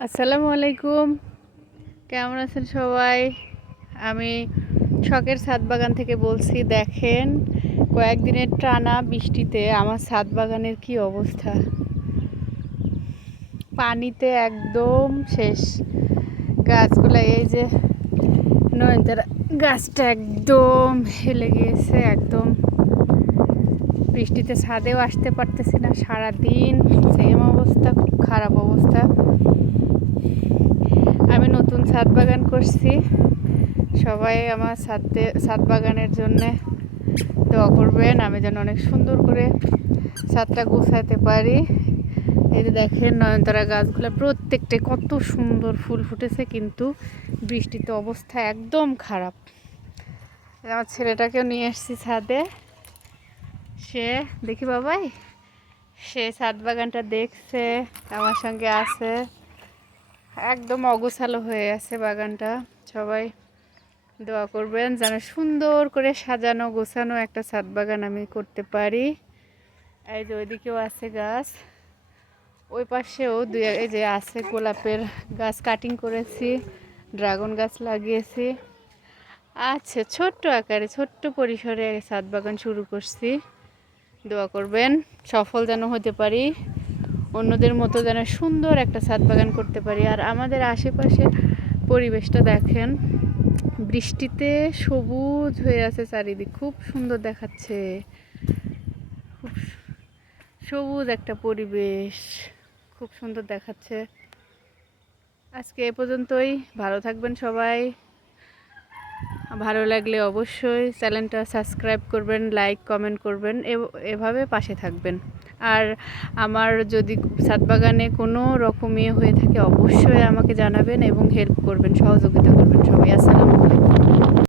আসসালামু আলাইকুম। কেমন আছেন সবাই? আমি শখের ছাদ বাগান থেকে বলছি। দেখেন, কয়েকদিনের টানা বৃষ্টিতে আমার ছাদ বাগানের কি অবস্থা। পানিতে একদম শেষ। গাছগুলো এই যে নয়নতারা গাছটা একদম হেলে গিয়েছে। একদম বৃষ্টিতে ছাদেও আসতে পারতেছি না। সারাদিন সেম অবস্থা, খুব খারাপ অবস্থা। আমি নতুন ছাদ বাগান করছি। সবাই আমার ছাদ বাগানের জন্যে দোয়া করবেন, আমি যেন অনেক সুন্দর করে ছাদটা গোছাতে পারি। এই যে দেখেন নয়নতারা গাছগুলো প্রত্যেকটা কত সুন্দর ফুল ফুটেছে, কিন্তু বৃষ্টিতে অবস্থা একদম খারাপ। আমার ছেলেটাকেও নিয়ে এসেছি ছাদে। সে দেখি বাবাই, সে ছাদ বাগানটা দেখছে, আমার সঙ্গে আছে। একদম অগোছালো হয়ে আছে বাগানটা। সবাই দোয়া করবেন যেন সুন্দর করে সাজানো গোছানো একটা ছাদ বাগান আমি করতে পারি। এই যে ওইদিকেও আছে গাছ, ওই পাশেও এই যে আছে গোলাপের গাছ কাটিং করেছি, ড্রাগন গাছ লাগিয়েছি। আচ্ছা, ছোট্ট আকারে ছোট্ট পরিসরে ছাদ বাগান শুরু করছি। দোয়া করবেন সফল যেন হতে পারি, অন্যদের মতো যেন সুন্দর একটা ছাদ বাগান করতে পারি। আর আমাদের আশেপাশে পরিবেশটা দেখেন, বৃষ্টিতে সবুজ হয়ে আছে চারিদিক, খুব সুন্দর দেখাচ্ছে। খুব সবুজ একটা পরিবেশ, খুব সুন্দর দেখাচ্ছে। আজকে এ পর্যন্তই। ভালো থাকবেন সবাই। ভালো লাগলে অবশ্যই চ্যানেলটা সাবস্ক্রাইব করবেন, লাইক কমেন্ট করবেন, এভাবে পাশে থাকবেন। আর আমার যদি ছাদ বাগানে কোনো রকমই হয়ে থাকে অবশ্যই আমাকে জানাবেন এবং হেল্প করবেন, সহযোগিতা করবেন সবাই।